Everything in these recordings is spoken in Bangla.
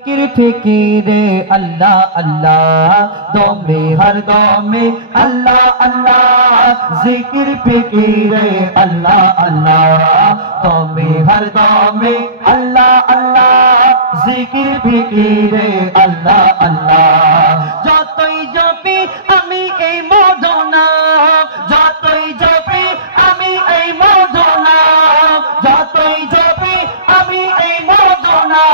जिक्र फिकीरे अल्लाह अल्लाह दमे हर दमे अल्लाह अल्लाह जिक्र फिकीरे अल्लाह अल्लाह दमे हर दमे अल्लाह अल्लाह जिक्र फिकीरे अल्लाह अल्लाह যতই জপি আমি এই মদনা যতই জপি আমি এই মদনা যতই জপি আমি এই মদনা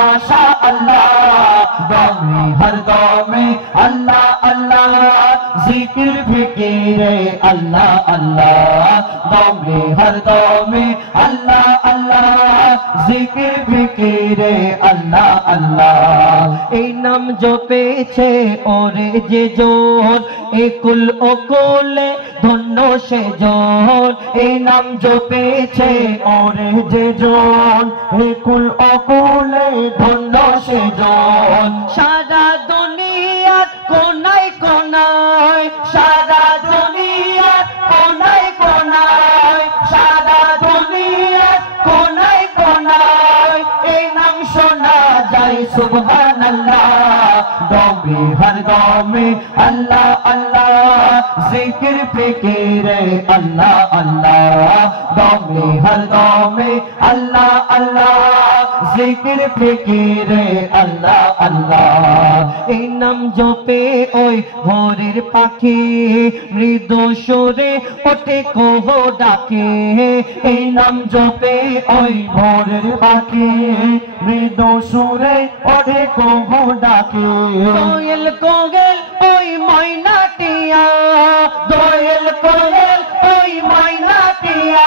माशा अल्लाह दमे हर दमे अल्लाह अल्लाह जिक्र फिकीरे अल्लाह अल्लाह दमे हर दमे अल्लाह अल्लाह जिक्र फिकीरे अल्लाह अल्लाह এই নাম জপেছে ওরে যে জন একুল অকুলে ধন্য সে জন এই নাম জপেছে ওরে যে জন একুল অকুলে ধন্য সে জন সারা দুনিয়ার কোনায় কোনায় সারা দুনিয়ার কোনায় কোনায় সারা দুনিয়ার কোনায় কোনায় এই নাম শোনা যায় সুবহানাল্লাহ দমে হর দমে আল্লাহ আল্লাহ জিকির ফিকিরে আল্লাহ আল্লাহ দমে হর দমে আল্লাহ আল্লাহ जिक्र फिकिरे अल्लाह अल्लाह এই নাম জপে ওই ভোরের পাখি মৃদু সুরে ওঠে কোহ ডাকে এই নাম জপে ওই ভোরের পাখি মৃদু সুরে ওঠে কোহ ডাকে কোয়েল কোয়েল ওই ময়নাটিয়া দোয়েল কোয়েল ওই ময়নাটিয়া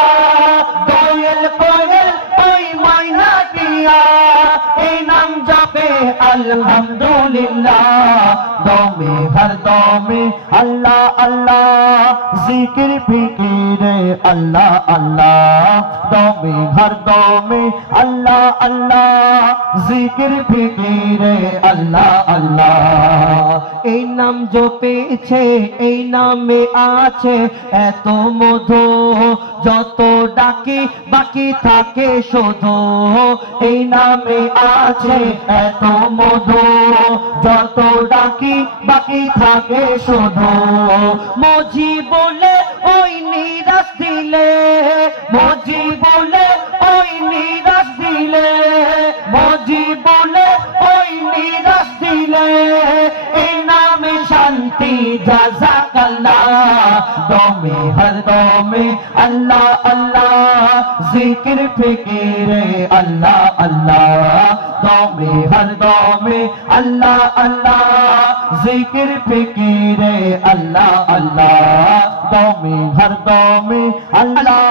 দোয়েল কোয়েল ওই ময়নাটিয়া এই নাম জপে আলহামদুলিল্লাহ দমে হর দমে আল্লাহ আল্লাহ জিকির ফিকিরে আল্লাহ আল্লাহ দমে হর দমে আল্লাহ আল্লাহ জিকির ফিকিরে আল্লাহ আল্লাহ এই নাম জপেছে এই নামে আছে এত মধু যত ডাকি বাকি থাকে শুধু এই নামে আছে এত মধু যত ডাকি বাকি থাকে শুধু মজি বলে ওই নিরাশ দিলে মজি বলে ওই নিরাশ দিলে মজি বলে ওই নিরাশ দিলে এই নামে শান্তি জাযাকাল্লাহ দমে হর দমে আল্লাহ আল্লাহ জিকির ফিকিরে আল্লাহ আল্লাহ দমে হর দমে আল্লাহ আল্লাহ জিকির ফিকিরে আল্লাহ আল্লাহ দমে হর দমে আল্লাহ